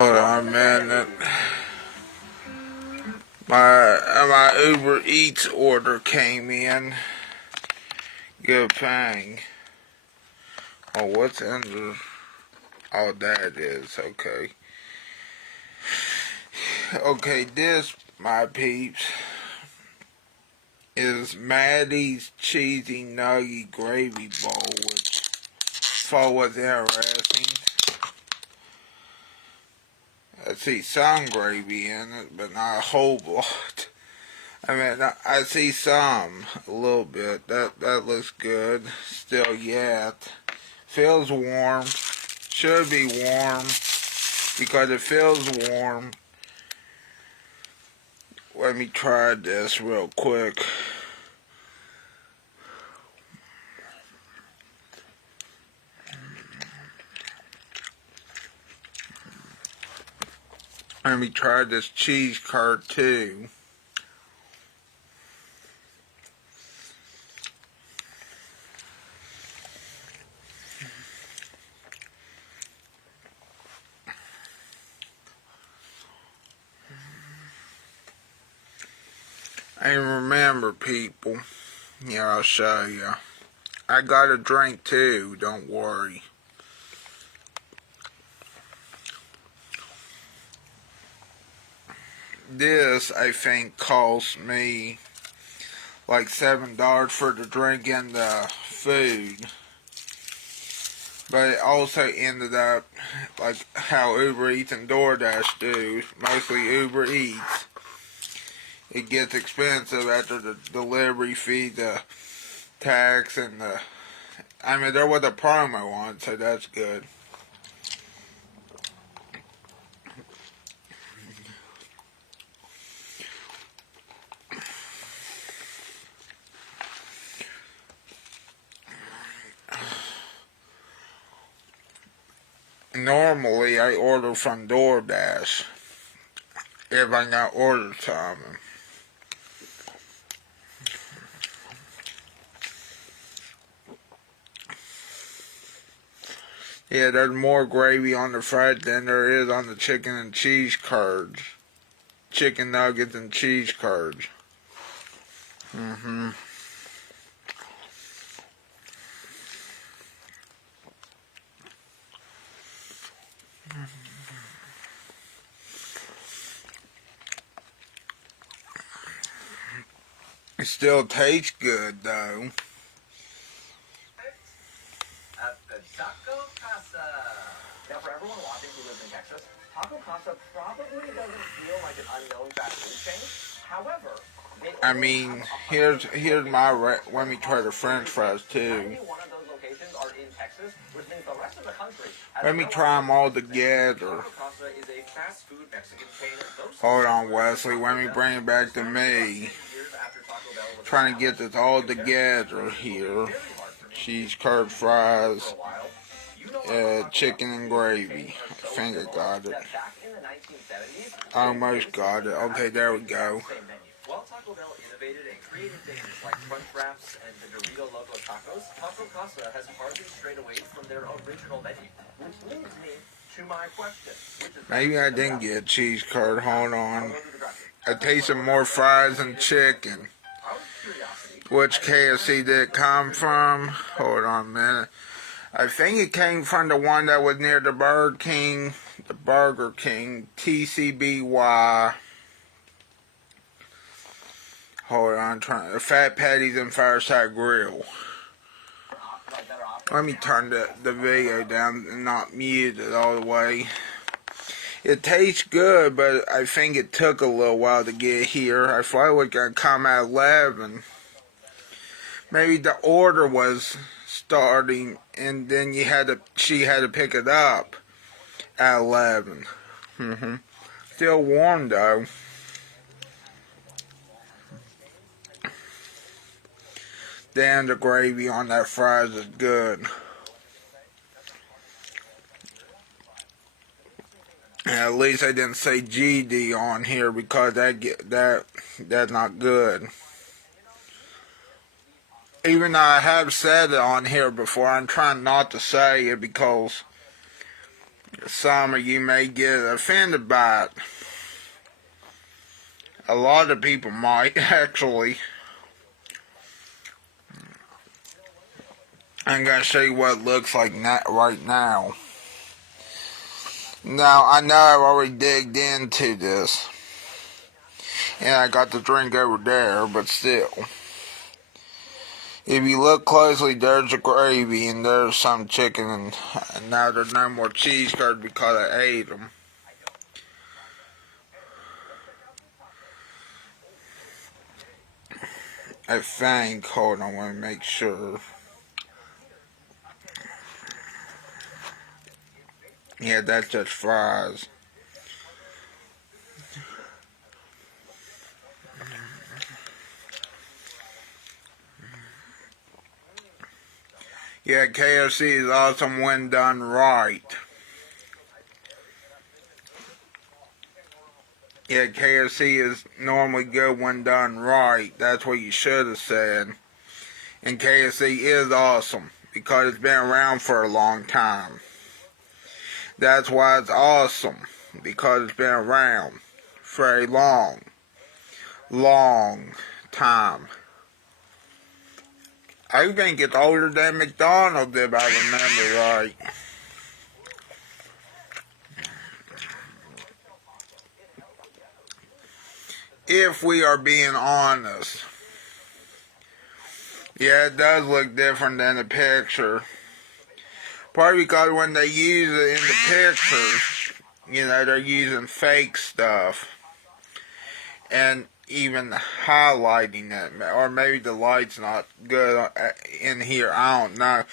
Hold on, man. My Uber Eats order came in. Good thing. Oh, what's under? Oh, that is okay. Okay, this, my peeps, is Matty's cheesy nuggy gravy bowl, which for was interesting. I see some gravy in it, but not a whole lot. I mean, I see some, a little bit. That looks good. Still yet. Feels warm. Should be warm. Because it feels warm. Let me try this real quick. Let me try this cheese curd too. And remember, people, I'll show you. I got a drink too, don't worry. This, I think, cost me like $7 for the drink and the food. But it also ended up like how Uber Eats and DoorDash do, mostly Uber Eats. It gets expensive after the delivery fee, the tax, and I mean, there was a promo on it, so that's good. Normally, I order from DoorDash if I got order time. Yeah, there's more gravy on the fried than there is on the chicken and cheese curds. Chicken nuggets and cheese curds. It still tastes good though. At the Taco Casa. Now, for everyone watching who lives in Texas, Taco Casa probably doesn't feel like an unknown fast food chain. However, I mean, here's my let me try the French fries too. Let me try them all together. Hold on, Wesley. Let me bring it back to me. Trying to get this all together here. Cheese curd fries, chicken and gravy. I think I got it. Almost got it. Okay, there we go. While Taco Bell innovated and created things like Crunch Wraps and the Dorito Loco Tacos, Taco Casa has hardly strayed away from their original menu. Which leads me to my question. Maybe I didn't get cheese curd. Hold on. I tasted more fries than chicken. Which KFC did it come from? Hold on a minute. I think it came from the one that was near the Burger King, TCBY. Hold on, Fat Patties and Fireside Grill. Let me turn the video down and not mute it all the way. It tastes good, but I think it took a little while to get here. I thought it was going to come at 11. Maybe the order was starting, and then she had to pick it up at 11. Still warm though. Damn, the gravy on that fries is good. And at least I didn't say GD on here because that's not good. Even though I have said it on here before, I'm trying not to say it because some of you may get offended by it. A lot of people might, actually. I'm going to show you what it looks like right now. Now, I know I've already digged into this. And I got the drink over there, but still. If you look closely, there's a gravy and there's some chicken, and now there's no more cheese curds because I ate them. I think, hold on, I want to make sure. Yeah, that's just fries. Yeah, KFC is awesome when done right. Yeah, KFC is normally good when done right. That's what you should have said. And KFC is awesome because it's been around for a long time. That's why it's awesome, because it's been around for a long time. I think it's older than McDonald's, if I remember right. If we are being honest. Yeah, it does look different than the picture. Probably because when they use it in the pictures, you know, they're using fake stuff. And even highlighting it. Or maybe the light's not good in here, I don't know.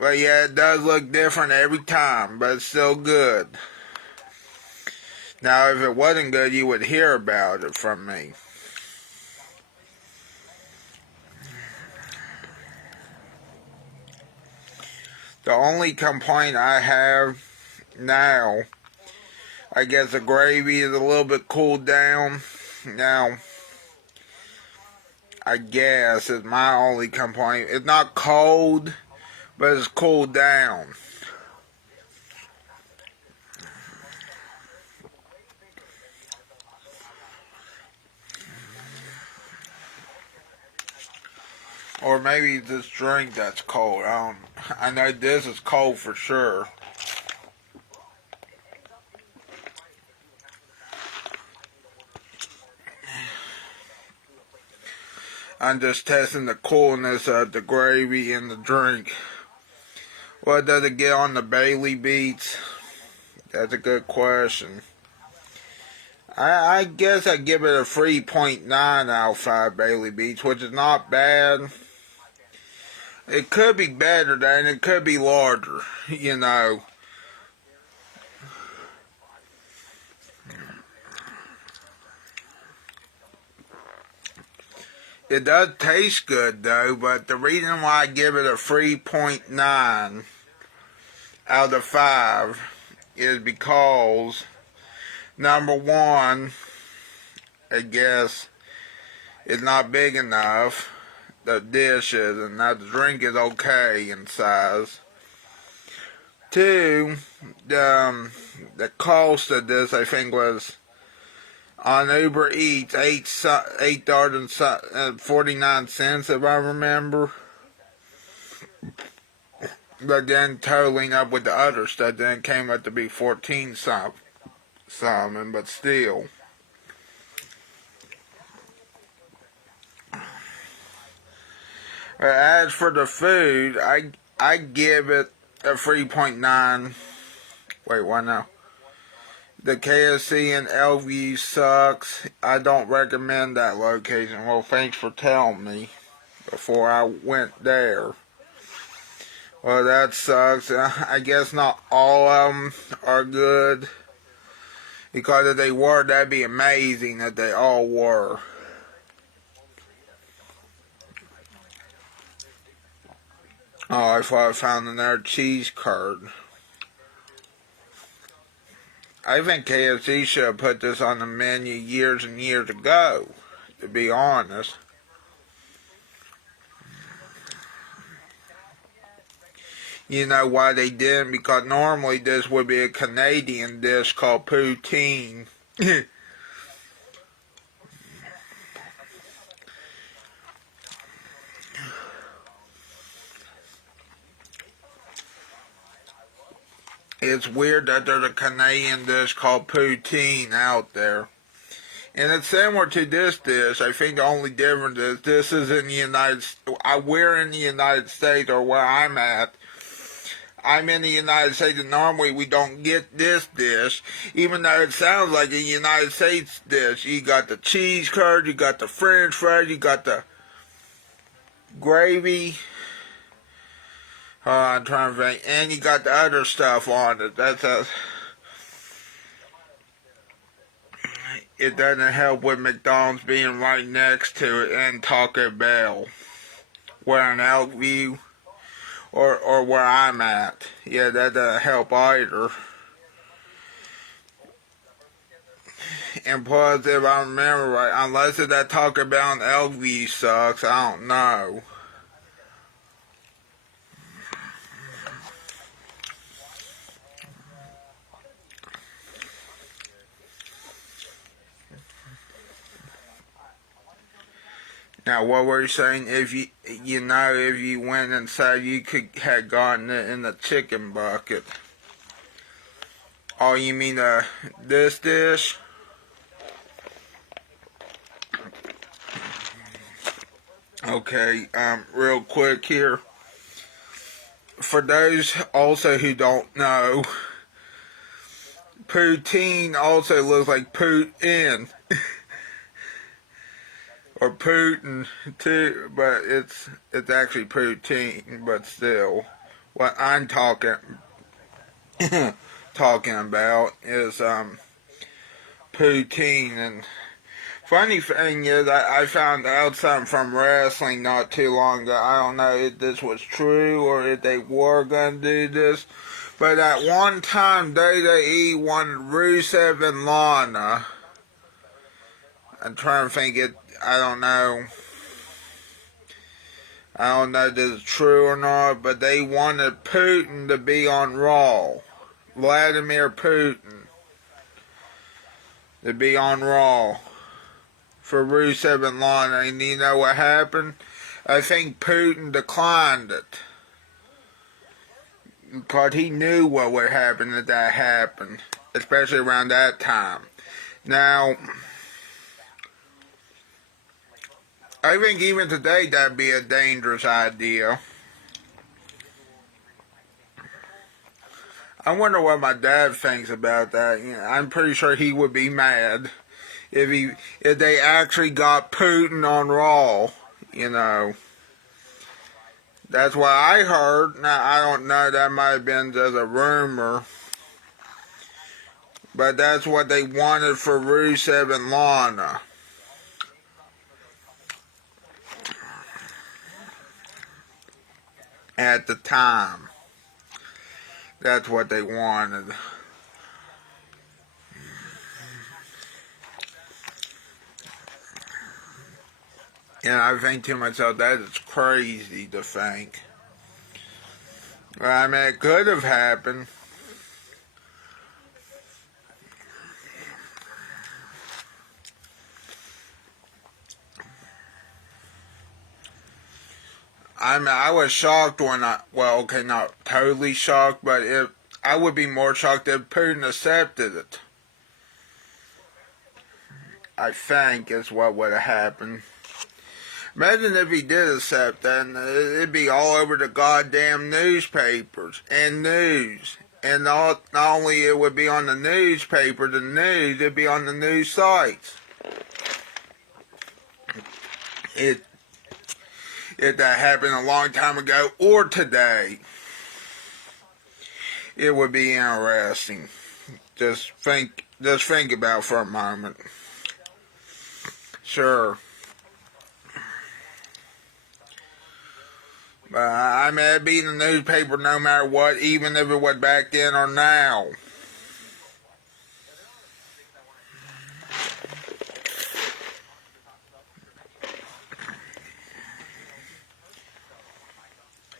But yeah, it does look different every time, but it's still good. Now, if it wasn't good, you would hear about it from me. The only complaint I have now, I guess the gravy is a little bit cooled down. Now, I guess it's my only complaint. It's not cold, but it's cooled down. Or maybe this drink that's cold. I know this is cold for sure. I'm just testing the coolness of the gravy in the drink. What does it get on the Bailey beats? That's a good question. I guess I'd give it a 3.9 out of 5 Bailey beats, which is not bad. It could be better than it could be larger, you know. It does taste good though, but the reason why I give it a 3.9 out of 5 is because, number one, I guess it's not big enough. The dish is, and now the drink is okay in size. Two, the cost of this I think was on Uber Eats $8.49 if I remember. But then totaling up with the other stuff, then it came up to be 14 something, but still. As for the food, I give it a 3.9. Wait, why now? The KFC in Elview sucks. I don't recommend that location. Well, thanks for telling me before I went there. Well, that sucks. I guess not all of them are good. Because if they were, that'd be amazing that they all were. Oh, I thought I found another cheese curd. I think KFC should have put this on the menu years and years ago, to be honest. You know why they didn't? Because normally this would be a Canadian dish called poutine. It's weird that there's a Canadian dish called poutine out there. And it's similar to this dish. I think the only difference is this is in the United States. We're in the United States, or where I'm at. I'm in the United States, and normally we don't get this dish, even though it sounds like a United States dish. You got the cheese curd, you got the French fries, you got the gravy. I'm trying to think, and you got the other stuff on it. It doesn't help with McDonald's being right next to it and Taco Bell, where in Elkview. Or where I'm at. Yeah, that doesn't help either. And plus, if I remember right, unless it's that Taco Bell in Elkview sucks, I don't know. Now, what were you saying? If if you went inside, you could have gotten it in the chicken bucket. Oh, you mean this dish? Okay, real quick here. For those also who don't know, poutine also looks like Putin. Or Putin too, but it's actually poutine. But still, what I'm talking about is poutine. And funny thing is, I found out something from wrestling not too long ago. I don't know if this was true or if they were gonna do this, but at one time WWE wanted Rusev and Lana. I'm trying to think it. I don't know if this is true or not, but they wanted Putin to be on Raw. Vladimir Putin to be on Raw for Rusev and Lana. And you know what happened? I think Putin declined it. Because he knew what would happen if that happened. Especially around that time. Now, I think even today that'd be a dangerous idea. I wonder what my dad thinks about that. You know, I'm pretty sure he would be mad if they actually got Putin on Raw. You know, that's what I heard. Now I don't know. That might have been just a rumor, but that's what they wanted for Rusev and Lana. At the time. That's what they wanted. And I think to myself, that is crazy to think. I mean, it could have happened. I mean, I was shocked when not totally shocked, but I would be more shocked if Putin accepted it. I think is what would have happened. Imagine if he did accept that, and it'd be all over the goddamn newspapers and news. And not only it would be on the newspaper, the news, it'd be on the news sites. If that happened a long time ago or today, it would be interesting. Just think about it for a moment. Sure. I mean, it'd be in the newspaper no matter what, even if it was back then or now.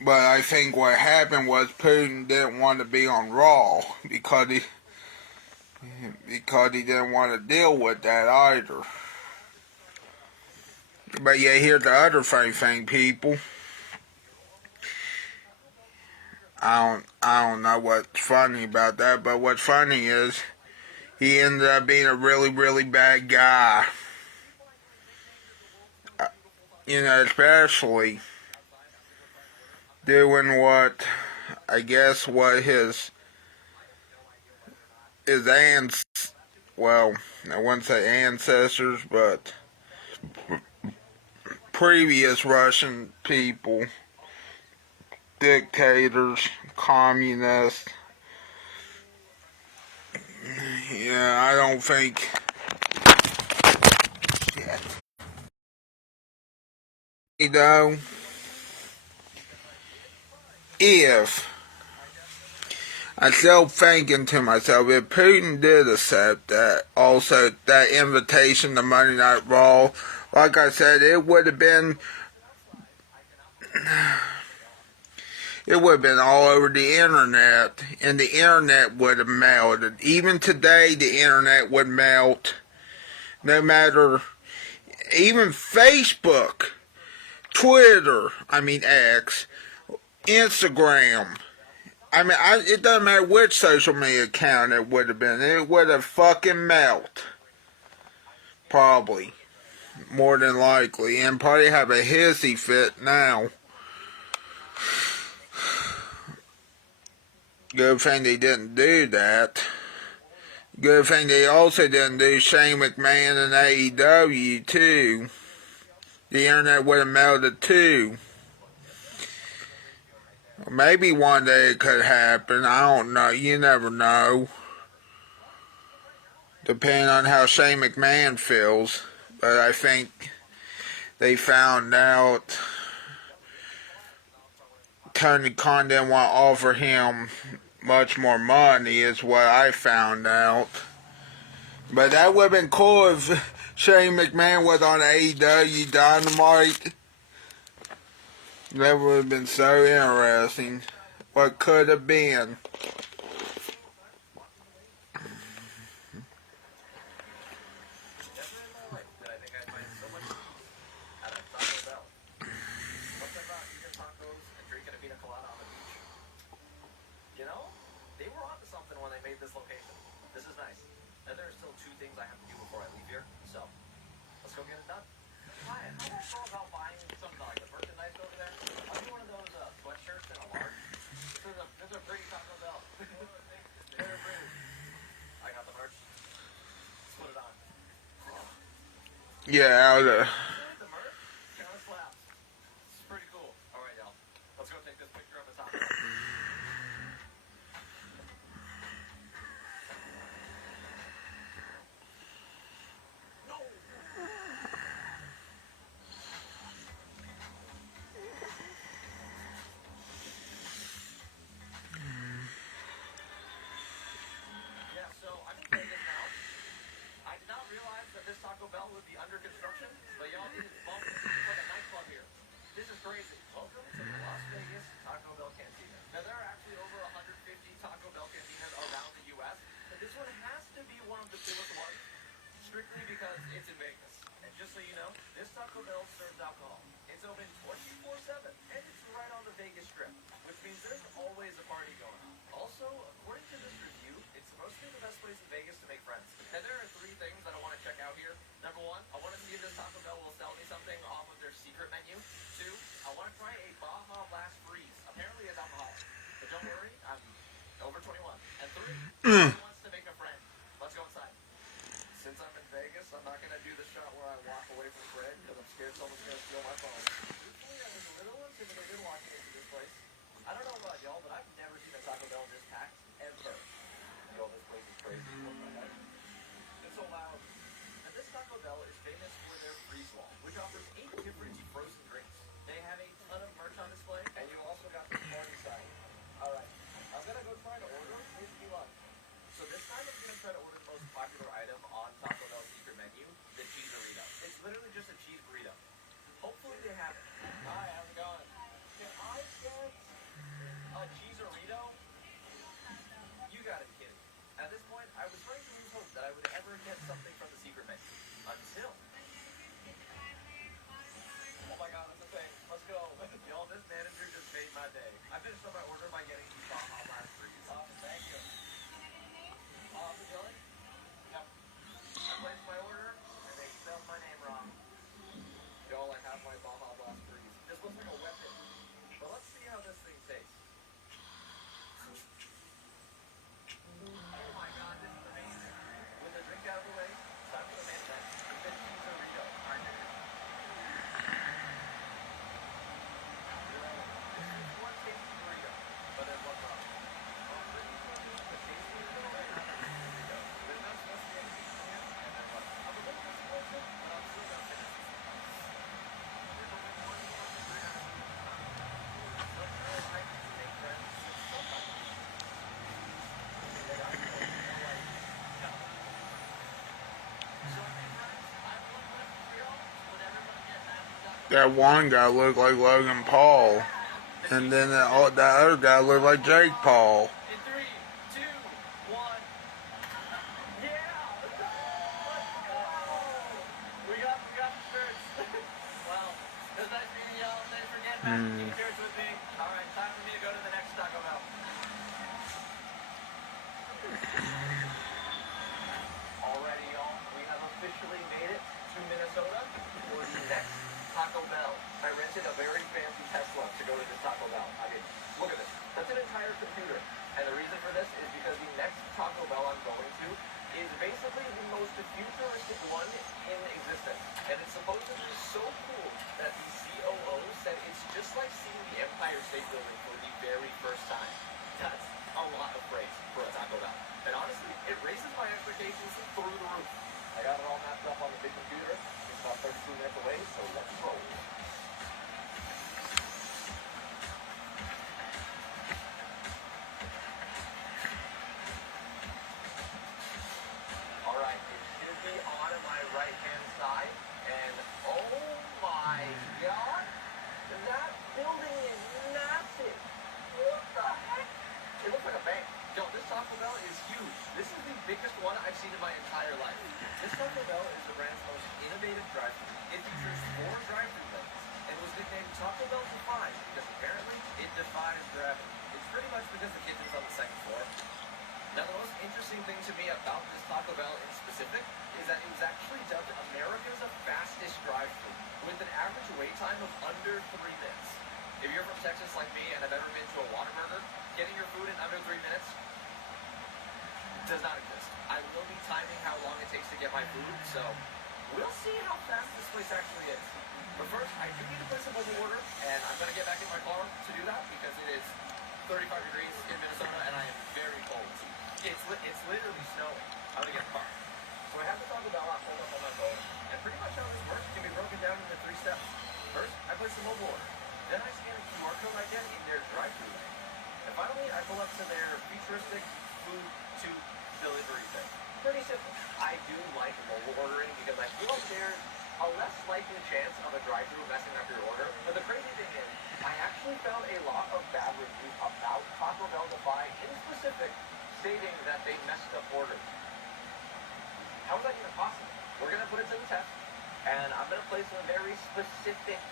But I think what happened was Putin didn't want to be on Raw because he didn't want to deal with that either. But yeah, here's the other funny thing, people. I don't know what's funny about that, but what's funny is he ended up being a really, really bad guy. You know, especially doing what, I guess, what his well, I wouldn't say ancestors, but previous Russian people, dictators, communists. Yeah, I don't think. Shit. You know, if I'm still thinking to myself, if Putin did accept that, also that invitation to Monday Night Raw, like I said, it would have been all over the internet, and the internet would have melted. Even today, the internet would melt. No matter, even Facebook, Twitter, X, Instagram. It doesn't matter which social media account it would have been. It would have fucking melt. Probably. More than likely. And probably have a hissy fit now. Good thing they didn't do that. Good thing they also didn't do Shane McMahon and AEW too. The internet would have melted too. Maybe one day it could happen. I don't know. You never know. Depending on how Shane McMahon feels. But I think they found out Tony Khan didn't want to offer him much more money, is what I found out. But that would have been cool if Shane McMahon was on AEW Dynamite. That would have been so interesting. What could have been. Yeah, out of Hopefully they have it. Hi, how's it going? Can I get That one guy looked like Logan Paul, and then that other guy looked like Jake Paul. In 3, 2, 1. Yeah! Let's go! We got the shirts. Well, it was nice meeting y'all. Thanks for getting matching shirts with me. Alright, time for me to go to the next Taco Bell. Alrighty, y'all. We have officially made it to Minnesota for the next Taco Bell. I rented a very fancy Tesla to go to this Taco Bell. I mean, look at this. That's an entire computer. And the reason for this is because the next Taco Bell I'm going to is basically the most futuristic one in existence. And it's supposedly so cool that the COO said it's just like seeing the Empire State Building for the very first time. That's a lot of praise for a Taco Bell. And honestly, it raises my expectations through the roof. I got it all mapped up on the big computer. It's about 32 minutes away, so let's roll. Alright, it should be on my right-hand side. And oh my god, that building is massive. What the heck? It looks like a bank. Yo, this Taco Bell is huge. This is the biggest one I've seen in my entire life. This Taco Bell is the brand's most innovative drive-thru. It features 4 drive-thru lanes and was nicknamed Taco Bell Defy because apparently it defies gravity. It's pretty much because the kitchen's on the second floor. Now, the most interesting thing to me about this Taco Bell in specific is that it was actually dubbed America's fastest drive-thru with an average wait time of under 3 minutes. If you're from Texas like me and have ever been to a Whataburger, getting your food in under 3 minutes does not exist. I will be timing how long it takes to get my food, so we'll see how fast this place actually is. But first, I do need to place a mobile order, and I'm going to get back in my car to do that because it is 35 degrees in Minnesota, and I am very cold. It's literally snowing. I'm going to get the car. So I have the Taco Bell app pulled up on my phone, and pretty much how this works can be broken down into 3 steps. First, I place the mobile order. Then I scan a QR code I get in their drive-thru lane. And finally, I pull up to their futuristic food to delivery thing. Pretty simple. I do like mobile ordering because I feel like there's a less likely chance of a drive-thru messing up your order. But the crazy thing is, I actually found a lot of bad reviews about Taco Bell Defy in specific, stating that they messed up orders. How is that even possible? We're going to put it to the test, and I'm going to place a very specific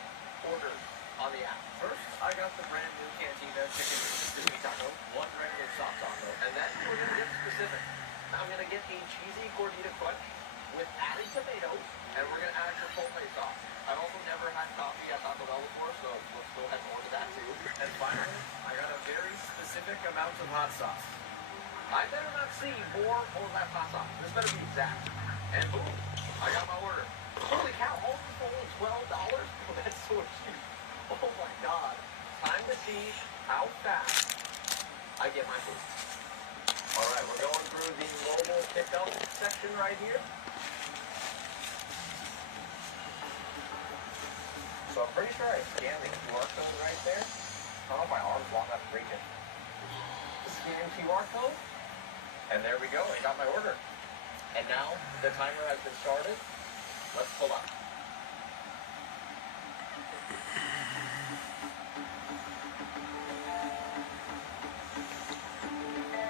order on the app. First, I got the brand new Cantina chicken sweet taco, 1 regular soft taco, and then we're going to get specific. I'm going to get a cheesy gordita crunch with added tomatoes, and we're going to add chipotle sauce. I've also never had coffee at Taco Bell before, so let's go ahead and order that too. And finally, I got a very specific amount of hot sauce. I better not see more or less hot sauce. This better be exact. And boom, I got my order. Holy cow, all this for only $12? Oh, that's so cheap. Oh my god. Time to see how fast I get my food. Alright, we're going through the mobile pickup section right here. So I'm pretty sure I scanned the QR code right there. I don't know if my arm's long enough to reach it. Scan QR code. And there we go, I got my order. And now the timer has been started. Let's pull up.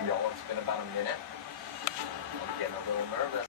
Y'all, it's been about a minute. I'm getting a little nervous.